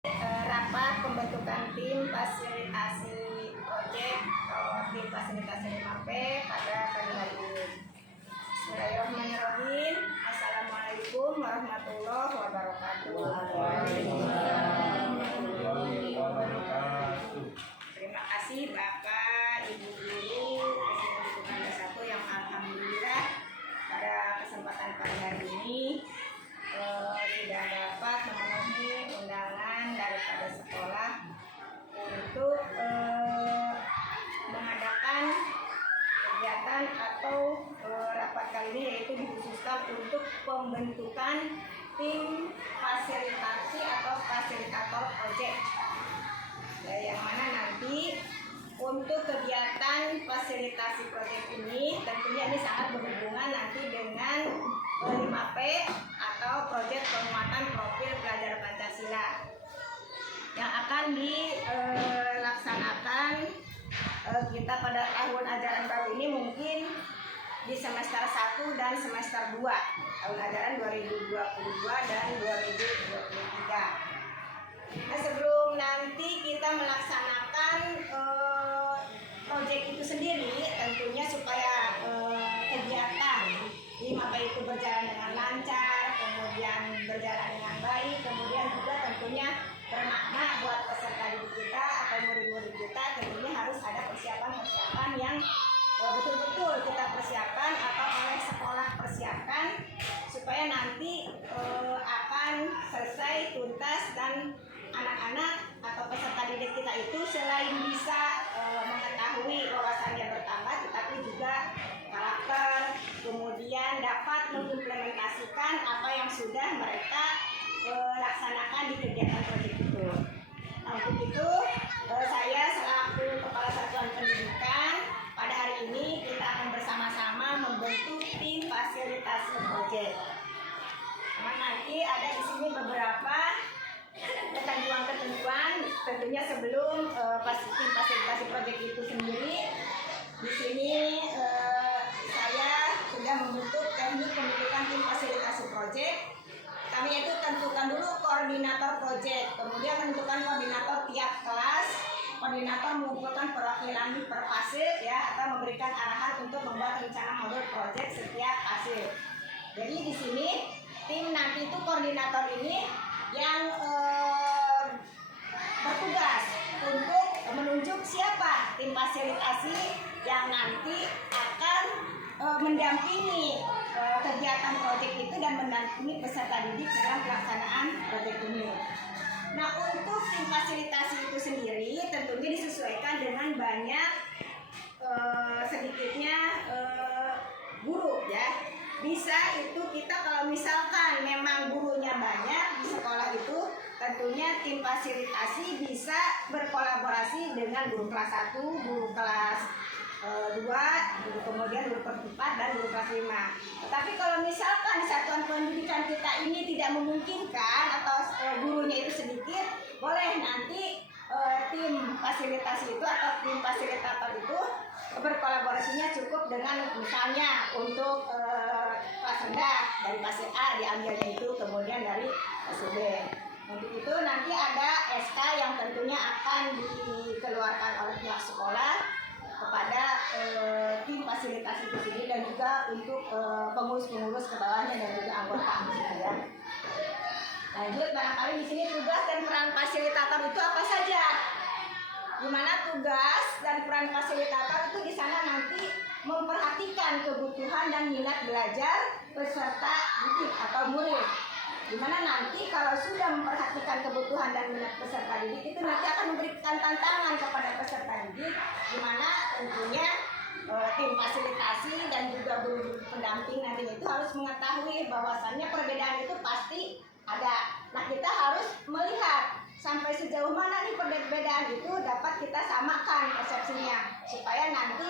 Rapat pembentukan tim fasilitasi proyek atau tim fasilitasi 5P pada pagi hari ini. Bismillahirrahmanirrahim. Assalamualaikum warahmatullahi wabarakatuh. Terima kasih Bapak, Ibu Guru, Presiden Satu yang alhamdulillah pada kesempatan pagi hari ini tidak dapat memenuhi undangan daripada sekolah untuk mengadakan kegiatan atau rapat kali ini, yaitu dikhususkan untuk pembentukan tim fasilitasi atau fasilitator proyek, yang mana nanti untuk kegiatan fasilitasi proyek ini tentunya ini sangat berhubungan nanti dengan 5P atau proyek penguatan profil pelajar Pancasila yang akan dilaksanakan kita pada tahun ajaran baru ini, mungkin di semester 1 dan semester 2 tahun ajaran 2022 dan 2023. Nah, sebelum nanti kita melaksanakan proyek itu sendiri, tentunya supaya kegiatan 5P itu berjalan dengan lancar, kemudian berjalan dengan baik, kemudian juga tentunya bermakna buat peserta didik kita atau murid-murid kita, tentunya harus ada persiapan-persiapan yang betul-betul kita persiapkan atau oleh sekolah persiapkan supaya nanti akan selesai tuntas dan anak-anak atau peserta didik kita itu selain bisa mengetahui wawasannya bertambah, tetapi juga karakter, kemudian dapat mengimplementasikan apa yang sudah mereka laksanakan di kegiatan proyek itu. Nah, untuk itu saya selaku Kepala Satuan Pendidikan pada hari ini kita akan bersama-sama membentuk tim fasilitasi proyek. Nah, nanti ada di sini beberapa ketentuan tentunya sebelum tim fasilitasi proyek itu sendiri. Di sini saya sudah membentuk teknik pembentukan tim fasilitasi proyek. Kami itu tentukan dulu koordinator proyek, kemudian tentukan koordinator tiap kelas, koordinator mengumpulkan perwakilan per fase ya, atau memberikan arahan untuk membuat rencana modul proyek setiap fase. Jadi di sini tim nanti itu koordinator ini yang bertugas untuk menunjuk siapa tim fasilitasi yang nanti akan mendampingi kegiatan proyek itu dan mendampingi peserta didik dalam pelaksanaan proyek ini. Nah, untuk tim fasilitasi itu sendiri tentunya disesuaikan dengan banyak sedikitnya guru ya. Bisa itu kita kalau misalkan memang gurunya banyak di sekolah itu, tentunya tim fasilitasi bisa berkolaborasi dengan guru kelas 1, guru kelas 2, kemudian guru kelas 4 dan guru kelas 5. Tetapi kalau misalkan satuan pendidikan kita ini tidak memungkinkan atau gurunya itu sedikit, boleh nanti tim fasilitasi itu atau tim fasilitator itu berkolaborasinya cukup dengan misalnya untuk kelas rendah dari fase A diambilnya itu, kemudian dari fase B. Untuk itu nanti ada SK yang tentunya akan dikeluarkan oleh pihak sekolah kepada tim fasilitasi itu sendiri dan juga untuk pengurus-pengurus ke bawahnya dan juga anggota ya. Lanjut, barangkali di sini tugas dan peran fasilitator itu apa saja? Di mana tugas dan peran fasilitator itu di sana nanti memperhatikan kebutuhan dan minat belajar peserta didik atau murid. Di mana nanti kalau sudah memperhatikan kebutuhan dan minat peserta didik itu nanti akan memberikan tantangan kepada peserta didik, di mana tentunya tim fasilitasi dan juga guru pendamping nantinya itu harus mengetahui bahwasannya perbedaan itu pasti ada. Nah, kita harus melihat sampai sejauh mana nih perbedaan itu dapat kita samakan persepsinya, supaya nanti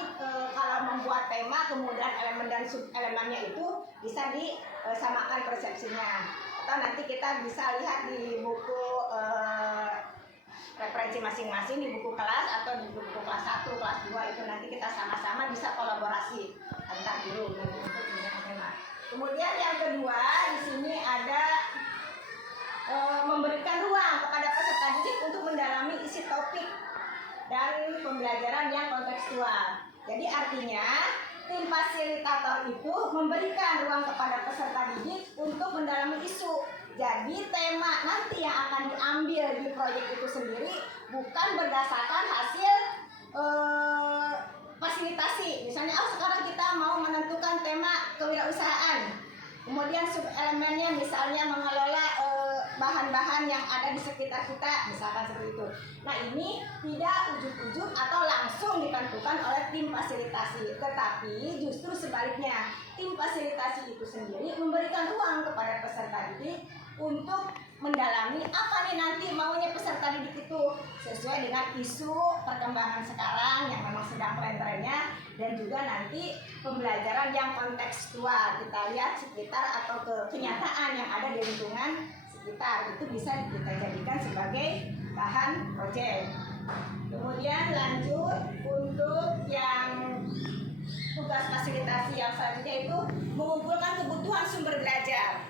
kalau membuat tema kemudian elemen dan sub-elemennya itu bisa disamakan persepsinya. Atau nanti kita bisa lihat di buku referensi masing-masing, di buku kelas atau di buku kelas 1, kelas 2 itu nanti kita sama-sama bisa kolaborasi antar guru untuk tema. Kemudian yang kedua di sini ada memberikan ruang kepada peserta pembelajaran yang kontekstual. Jadi artinya tim fasilitator itu memberikan ruang kepada peserta didik untuk mendalami isu. Jadi tema nanti yang akan diambil di proyek itu sendiri bukan berdasarkan hasil fasilitasi. Misalnya, sekarang kita mau menentukan tema kewirausahaan. Kemudian subelemennya misalnya mengelola bahan-bahan yang ada di sekitar kita, misalkan seperti itu. Nah, ini tidak ujuk-ujuk atau langsung ditentukan oleh tim fasilitasi, tetapi justru sebaliknya, tim fasilitasi itu sendiri memberikan ruang kepada peserta didik untuk mendalami apa nih nanti maunya peserta didik itu sesuai dengan isu perkembangan sekarang yang memang sedang tren-trennya, dan juga nanti pembelajaran yang kontekstual, kita lihat sekitar atau kenyataan yang ada di lingkungan sekitar, itu bisa kita jadikan sebagai bahan proyek. Kemudian lanjut untuk yang tugas fasilitasi yang selanjutnya itu mengumpulkan kebutuhan sumber belajar.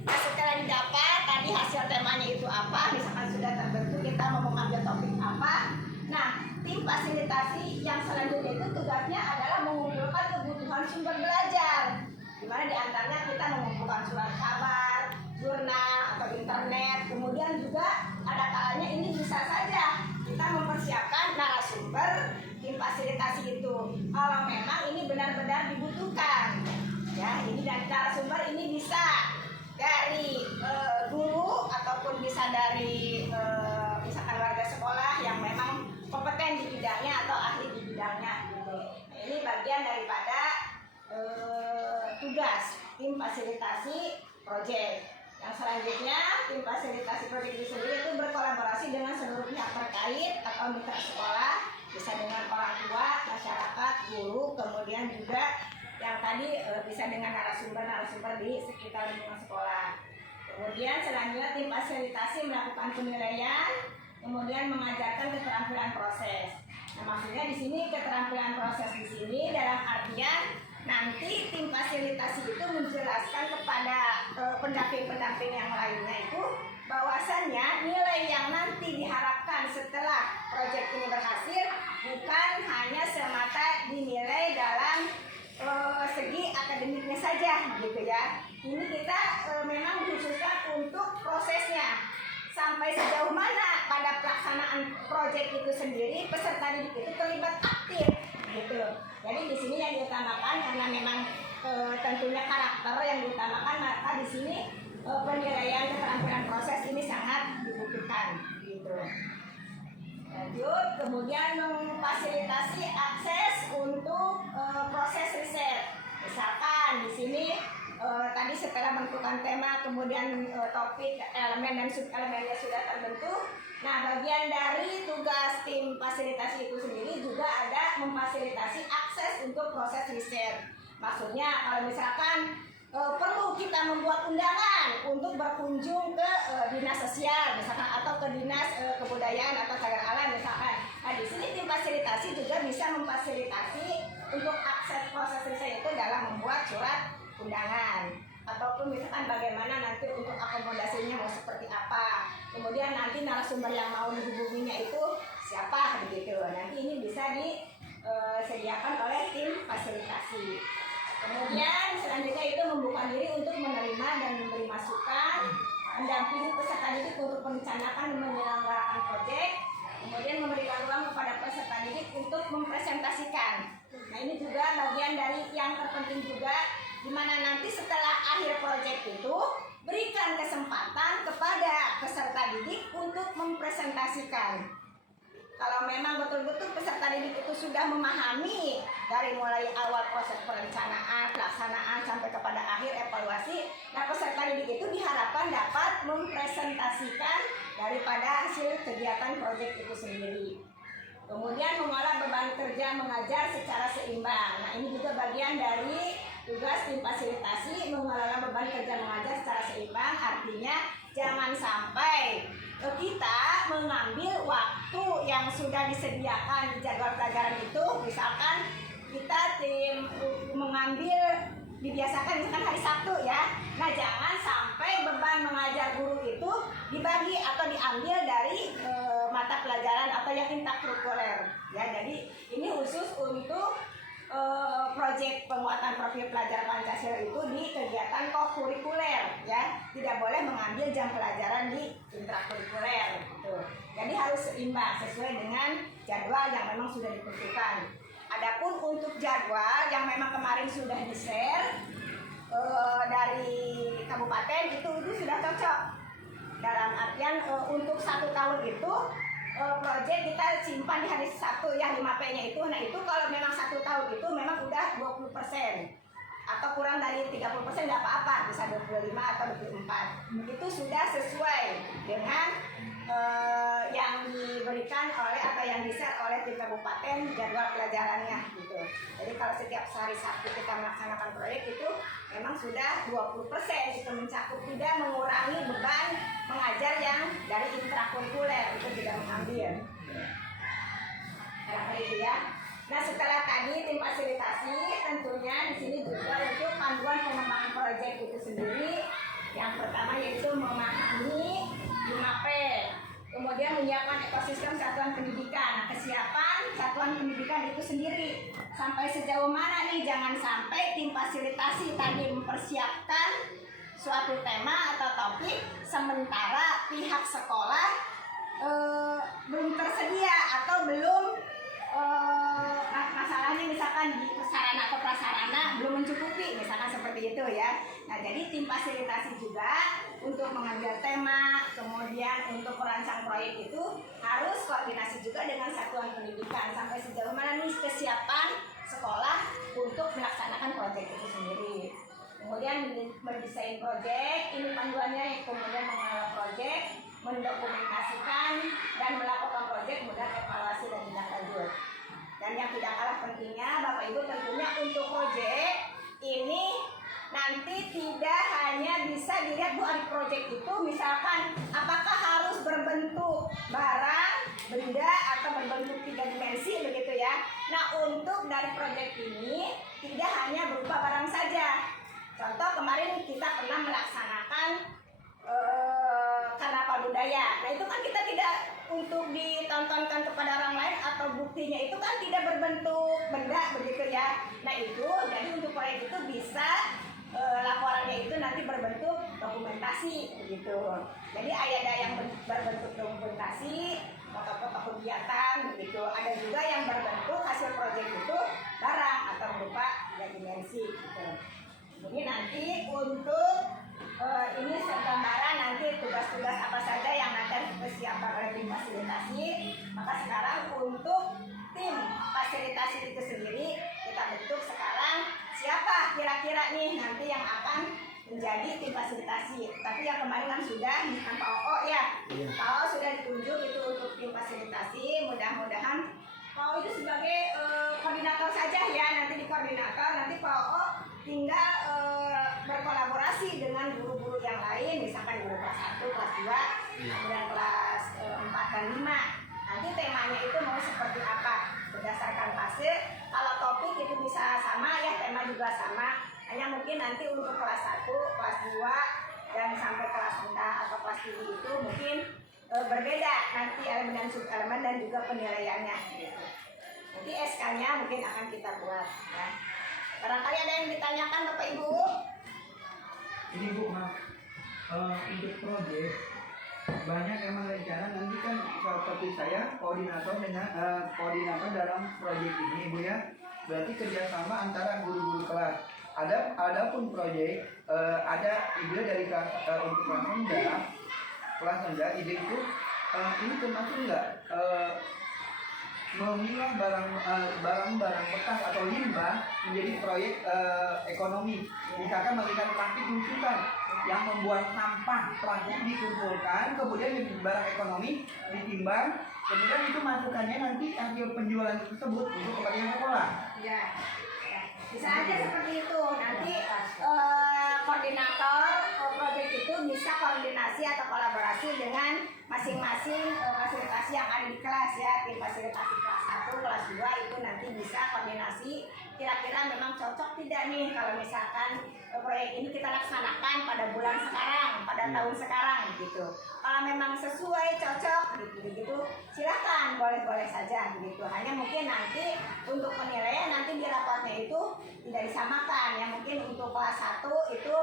Nah, setelah didapat tadi hasil temanya itu apa, misalkan sudah terbentuk kita mau mengambil topik apa. Nah, tim fasilitasi yang selanjutnya itu tugasnya adalah mengumpulkan kebutuhan sumber belajar, dimana diantaranya kita mengumpulkan surat kabar, jurnal atau internet. Kemudian juga ada kalanya ini bisa saja kita mempersiapkan narasumber tim fasilitasi itu kalau memang ini benar-benar dibutuhkan. Ya, ini dari narasumber ini bisa dari guru ataupun bisa dari misalkan warga sekolah yang memang kompeten di bidangnya atau ahli di bidangnya gitu. Nah, ini bagian daripada tugas tim fasilitasi proyek. Yang selanjutnya tim fasilitasi proyek itu sendiri itu berkolaborasi dengan seluruh pihak terkait atau mitra sekolah, bisa dengan orang tua, masyarakat, guru, kemudian juga yang tadi bisa dengan narasumber di sekitar lingkungan sekolah. Kemudian selanjutnya tim fasilitasi melakukan penilaian, kemudian mengajarkan keterampilan proses. Nah, maksudnya di sini keterampilan proses di sini dalam artian nanti tim fasilitasi itu menjelaskan kepada pendamping-pendamping yang lainnya itu bahwasannya nilai yang nanti diharapkan setelah proyek ini berhasil bukan hanya semata dinilai dalam segi akademiknya saja gitu ya. Ini kita memang khususkan untuk prosesnya sampai sejauh mana pada pelaksanaan proyek itu sendiri peserta didik itu terlibat aktif gitu. Jadi di sini yang diutamakan karena memang tentunya karakter yang diutamakan, maka di sini penilaian keterampilan proses ini sangat dibutuhkan gitu. Lanjut, kemudian memfasilitasi akses untuk proses riset. Misalkan di sini tadi setelah menentukan tema, kemudian topik, elemen dan subelemennya sudah terbentuk. Nah, bagian dari tugas tim fasilitasi itu sendiri juga ada memfasilitasi akses untuk proses riset. Maksudnya kalau misalkan perlu kita membuat undangan untuk berkunjung ke dinas sosial misalkan atau ke dinas kebudayaan atau cagar alam misalkan. Nah, di sini tim fasilitasi juga bisa memfasilitasi untuk akses proses riset itu dalam membuat surat undangan ataupun misalkan bagaimana nanti untuk akomodasinya mau seperti apa. Kemudian nanti narasumber yang mau dihubunginya itu siapa begitu. Nanti ini bisa disediakan oleh tim fasilitasi. Kemudian selanjutnya itu membuka diri untuk menerima dan memberi masukan, mendampingi peserta didik untuk merencanakan dan menyelenggarakan proyek, kemudian memberikan ruang kepada peserta didik untuk mempresentasikan. Nah, ini juga bagian dari yang terpenting juga, di mana nanti setelah akhir proyek itu berikan kesempatan kepada peserta didik untuk mempresentasikan. Kalau memang betul-betul peserta didik itu sudah memahami dari mulai awal proses perencanaan, pelaksanaan sampai kepada akhir evaluasi, nah peserta didik itu diharapkan dapat mempresentasikan daripada hasil kegiatan proyek itu sendiri. Kemudian mengolah beban kerja mengajar secara seimbang. Nah, ini juga bagian dari tugas tim fasilitasi, mengelola beban kerja mengajar secara seimbang, artinya jangan sampai kita mengambil waktu yang sudah disediakan di jadwal pelajaran itu. Misalkan kita mengambil dibiasakan misalkan hari Sabtu ya. Nah, jangan sampai beban mengajar guru itu dibagi atau diambil dari mata pelajaran atau atau yang intrakurikuler ya. Jadi ini khusus untuk proyek penguatan profil pelajar Pancasila itu di kegiatan kokurikuler ya, tidak boleh mengambil jam pelajaran di intrakurikuler gitu. Jadi harus seimbang sesuai dengan jadwal yang memang sudah ditentukan. Adapun untuk jadwal yang memang kemarin sudah di-share dari kabupaten itu sudah cocok. Dalam artian untuk 1 tahun itu proyek kita simpan di hari Sabtu ya 5P-nya itu. Nah itu kalau memang 1 tahun itu memang udah 20% atau kurang dari 30% nggak apa-apa, bisa 25 atau 24. Itu sudah sesuai dengan yang diberikan oleh atau yang di-share oleh tim kabupaten jadwal pelajarannya gitu. Jadi kalau setiap hari Sabtu kita melaksanakan proyek itu memang sudah 20% itu mencakup, tidak mengurangi beban mengajar yang dari intrakurikuler itu tidak mengambil. Nah, itu ya. Nah setelah tadi tim fasilitasi, tentunya di sini juga untuk panduan pengembangan proyek itu sendiri. Yang pertama yaitu memahami 5P, kemudian menyiapkan ekosistem satuan pendidikan. Nah, kesiapan satuan pendidikan itu sendiri sampai sejauh mana nih, jangan sampai tim fasilitasi tadi mempersiapkan suatu tema atau topik sementara pihak sekolah belum tersedia atau belum masalahnya misalkan di sarana atau prasarana belum mencukupi, misalkan seperti itu ya. Nah jadi tim fasilitasi juga untuk mengambil tema, kemudian untuk merancang proyek itu harus koordinasi juga dengan satuan pendidikan sampai sejauh mana nih kesiapan sekolah untuk melaksanakan proyek itu sendiri. Kemudian mendesain proyek, ini panduannya, kemudian mengelola proyek, mendokumentasikan dan melakukan proyek, kemudian evaluasi dan tindak lanjut. Dan yang tidak kalah pentingnya Bapak Ibu tentunya untuk proyek ini nanti tidak hanya bisa dilihat dari proyek itu misalkan apakah harus berbentuk barang, benda atau berbentuk 3 dimensi begitu ya. Nah untuk dari proyek ini tidak hanya berupa barang saja. Contoh kemarin kita pernah melaksanakan karnaval budaya. Nah itu kan kita tidak untuk ditontonkan kepada orang lain atau buktinya itu kan tidak berbentuk benda begitu ya. Nah itu jadi untuk proyek itu bisa laporannya itu nanti berbentuk dokumentasi begitu. Jadi ada yang berbentuk dokumentasi, foto-foto kegiatan begitu. Ada juga yang berbentuk hasil proyek itu barang atau berupa 3 dimensi gitu. Jadi nanti untuk ini segambaran nanti tugas-tugas apa saja yang akan dipersiapkan oleh tim fasilitasi. Maka sekarang untuk tim fasilitasi itu sendiri kita bentuk sekarang siapa kira-kira nih nanti yang akan menjadi tim fasilitasi. Tapi yang kemarin kan sudah dengan Pak OO ya. Pak OO sudah ditunjuk itu untuk tim fasilitasi. Mudah-mudahan Pak OO itu sebagai koordinator saja ya, nanti di koordinator, nanti Pak OO tinggal berkolaborasi dengan guru-guru yang lain, misalkan guru kelas 1, kelas 2, kemudian kelas 4 dan 5. Nanti temanya itu mau seperti apa berdasarkan fase. Kalau topik itu bisa sama ya, tema juga sama, hanya mungkin nanti untuk kelas 1, kelas 2 dan sampai kelas rendah atau kelas tinggi itu mungkin berbeda nanti elemen dan subelemen dan juga penilaiannya gitu. Nanti SK-nya mungkin akan kita buat ya. Barangkali ada yang ditanyakan Bapak Ibu? Ini Bu, maaf, untuk proyek banyak emang rencana nanti kan seperti saya koordinator dengan koordinator dalam proyek ini Bu ya. Berarti kerjasama antara guru-guru kelas. Adapun proyek ada ide dari kelas untuk kelas rendah ide itu ini termasuk enggak memilah barang-barang bekas atau limbah menjadi proyek ekonomi. Misalkan memberikan plastik lusukan yang membuat sampah plastik dikumpulkan, kemudian barang ekonomi ditimbang, kemudian itu masukannya nanti hasil penjualan tersebut untuk kepentingan sekolah. Ya, bisa aja seperti itu. Nanti koordinator proyek itu bisa koordinasi atau kolaborasi dengan masing-masing fasilitasi yang ada di kelas ya. Tim fasilitasi kelas 1, kelas 2 itu nanti bisa koordinasi kira-kira memang cocok tidak nih kalau misalkan proyek ini kita laksanakan pada bulan sekarang, pada tahun sekarang gitu. Kalau memang sesuai, cocok gitu, silahkan boleh-boleh saja begitu. Hanya mungkin nanti untuk penilaian nanti di rapotnya itu tidak disamakan. Yang mungkin untuk kelas 1 itu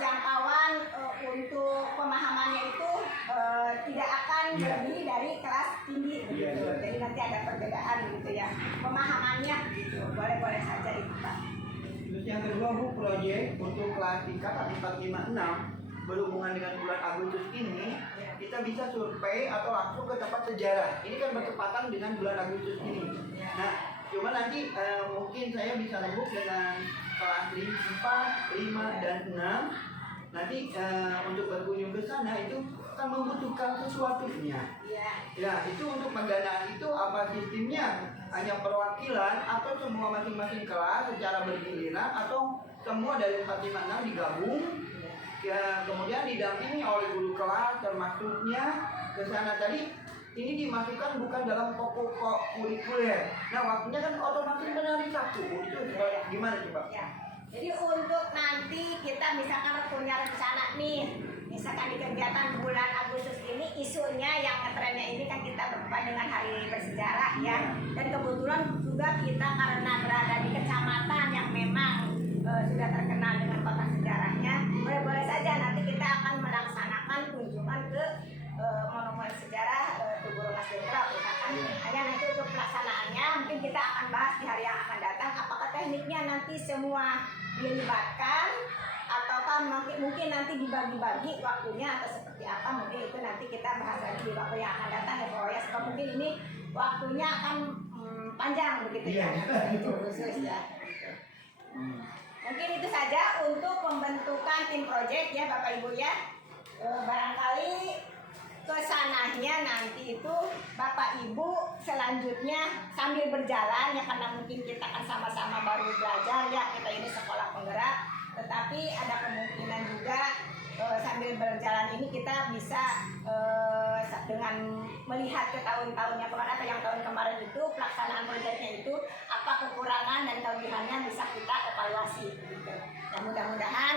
jangkauan untuk pemahamannya itu tidak akan melebihi dari kelas tinggi begitu. Jadi nanti ada perbedaan gitu ya pemahamannya gitu. Boleh-boleh saja itu Pak. Terus yang kedua Bu, proyek untuk kelas tingkat 4, 5, 6 berhubungan dengan bulan Agustus ini, kita bisa survei atau langsung ke tempat sejarah. Ini kan bertepatan dengan bulan Agustus ini. Nah, cuma nanti mungkin saya bisa rembuk dengan kelas 4, 5, dan 6. Nanti untuk berkunjung ke sana itu akan membutuhkan sesuatunya. Ya, itu untuk pendanaan itu apa sistemnya? Hanya perwakilan atau semua masing-masing kelas secara bergiliran atau semua dari 4, 5, 6 digabung? Ya, kemudian didampingi oleh guru kelas termasuknya ke sana tadi. Ini dimasukkan bukan dalam pokok kurikuler. Nah, waktunya kan otomatis hari Sabtu. Itu gimana sih Pak? Ya. Jadi untuk nanti kita misalkan punya rencana nih, misalkan di kegiatan bulan Agustus ini isunya yang ngetrennya ini kan kita berdepan dengan hari bersejarah ya. Dan kebetulan juga kita karena berada di kecamatan yang memang sudah terkenal dengan kota sejarahnya, boleh-boleh saja nanti kita akan melaksanakan kunjungan ke monumen sejarah Tugu Rengas Dengklok misalkan. Hanya nanti untuk pelaksanaannya mungkin kita akan bahas di hari yang akan datang. Apakah tekniknya nanti semua dilibatkan ataukah mungkin nanti dibagi-bagi waktunya atau seperti apa, mungkin itu nanti kita bahas lagi di waktu yang akan datang ya Pak ya. Sebab mungkin ini waktunya akan panjang begitu ya. Itu khusus ya. Mungkin itu saja untuk pembentukan tim proyek ya Bapak Ibu ya. Barangkali kesananya nanti itu Bapak Ibu selanjutnya sambil berjalan ya, karena mungkin kita kan sama-sama baru belajar ya, kita ini sekolah penggerak, tetapi ada kemungkinan juga sambil berjalan ini kita bisa dengan melihat ke tahun-tahunnya kemarin atau yang tahun kemarin itu pelaksanaan proyeknya itu apa kekurangan dan kelebihannya bisa kita evaluasi gitu. Dan mudah-mudahan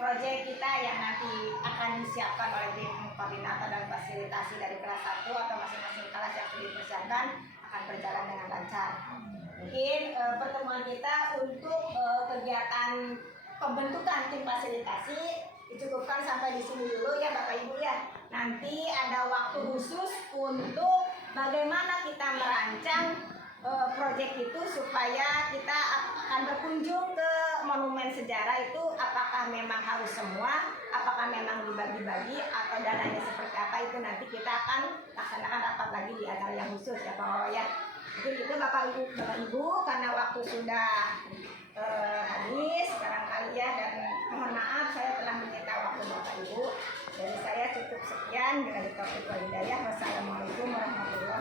proyek kita yang nanti akan disiapkan oleh tim koordinator dan fasilitasi dari kelas 1 atau masing-masing kelas yang sudah dipersiapkan akan berjalan dengan lancar. Mungkin pertemuan kita untuk kegiatan pembentukan tim fasilitasi dicukupkan sampai di sini dulu ya Bapak Ibu ya. Nanti ada waktu khusus untuk bagaimana kita merancang proyek itu supaya kita akan berkunjung ke monumen sejarah itu, apakah memang harus semua, apakah memang dibagi-bagi atau dananya seperti apa, itu nanti kita akan laksanakan rapat lagi di acara yang khusus ya Pak ya. Mungkin itu Bapak Ibu karena waktu sudah habis barangkali ya, dan mohon maaf saya telah menyita waktu Bapak Ibu. Dari saya cukup sekian, bila ditaufiq wal hidayah. Wassalamualaikum warahmatullahi wabarakatuh.